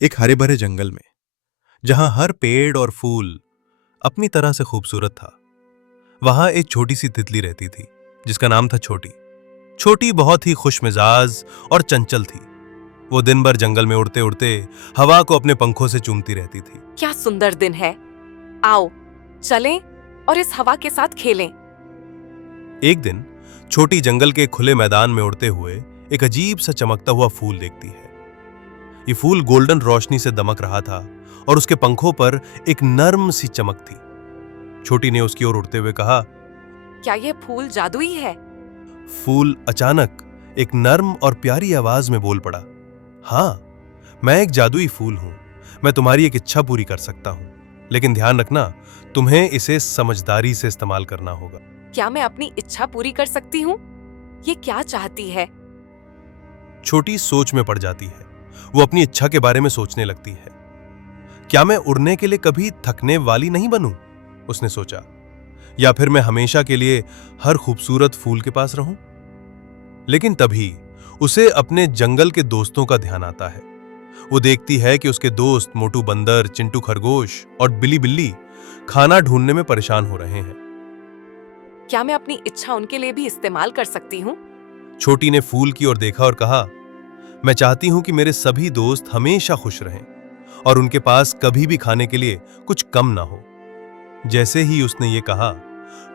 एक हरे भरे जंगल में जहां हर पेड़ और फूल अपनी तरह से खूबसूरत था, वहां एक छोटी सी तितली रहती थी जिसका नाम था छोटी। छोटी बहुत ही खुश मिजाज और चंचल थी। वो दिन भर जंगल में उड़ते उड़ते हवा को अपने पंखों से चूमती रहती थी। क्या सुंदर दिन है। आओ चलें और इस हवा के साथ खेलें। एक दिन छोटी जंगल के खुले मैदान में उड़ते हुए एक अजीब सा चमकता हुआ फूल देखती है। ये फूल गोल्डन रोशनी से दमक रहा था और उसके पंखों पर एक नर्म सी चमक थी। छोटी ने उसकी ओर उड़ते हुए कहा। क्या ये फूल जादुई है? फूल अचानक एक नर्म और प्यारी आवाज में बोल पड़ा, हाँ, मैं एक जादुई फूल हूं। मैं तुम्हारी एक इच्छा पूरी कर सकता हूं, लेकिन ध्यान रखना, तुम्हें इसे समझदारी से इस्तेमाल करना होगा। क्या मैं अपनी इच्छा पूरी कर सकती हूँ? ये क्या चाहती है? छोटी सोच में पड़ जाती है। वो अपनी इच्छा के बारे में सोचने लगती है। क्या मैं उड़ने के लिए कभी थकने वाली नहीं बनूं? उसने सोचा। या फिर मैं हमेशा के लिए हर खूबसूरत फूल के पास रहूं? लेकिन तभी उसे अपने जंगल के दोस्तों का ध्यान आता है। वो देखती है कि उसके दोस्त मोटू बंदर, चिंटू खरगोश और बिल्ली बिल्ली खाना ढूंढने में परेशान हो रहे हैं। क्या मैं अपनी इच्छा उनके लिए भी इस्तेमाल कर सकती हूँ? छोटी ने फूल की ओर देखा और कहा, मैं चाहती हूं कि मेरे सभी दोस्त हमेशा खुश रहें और उनके पास कभी भी खाने के लिए कुछ कम ना हो। जैसे ही उसने ये कहा,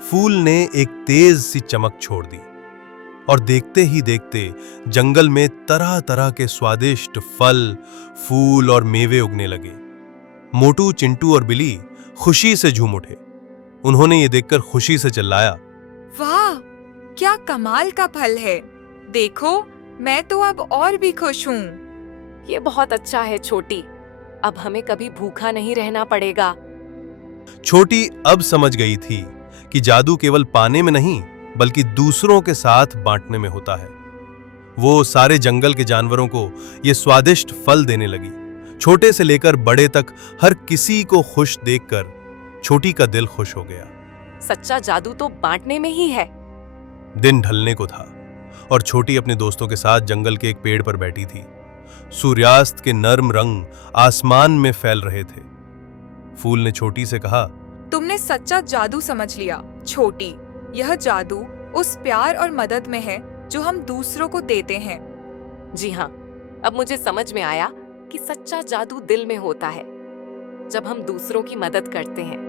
फूल ने एक तेज सी चमक छोड़ दी और देखते ही देखते जंगल में तरह तरह के स्वादिष्ट फल, फूल और मेवे उगने लगे। मोटू, चिंटू और बिल्ली खुशी से झूम उठे। उन्होंने ये देखकर खुशी से चिल्लाया, वाह, क्या कमाल का फल है। देखो, मैं तो अब और भी खुश हूँ। ये बहुत अच्छा है छोटी। अब हमें कभी भूखा नहीं रहना पड़ेगा। छोटी अब समझ गई थी कि जादू केवल पाने में नहीं बल्कि दूसरों के साथ बांटने में होता है। वो सारे जंगल के जानवरों को ये स्वादिष्ट फल देने लगी। छोटे से लेकर बड़े तक हर किसी को खुश देखकर छोटी का दिल खुश हो गया। सच्चा जादू तो बांटने में ही है। दिन ढलने को था और छोटी अपने दोस्तों के साथ जंगल के एक पेड़ पर बैठी थी। सूर्यास्त के नर्म रंग आसमान में फैल रहे थे। फूल ने छोटी से कहा, तुमने सच्चा जादू समझ लिया छोटी। यह जादू उस प्यार और मदद में है जो हम दूसरों को देते हैं। जी हाँ, अब मुझे समझ में आया कि सच्चा जादू दिल में होता है, जब हम दूसरों की मदद करते हैं।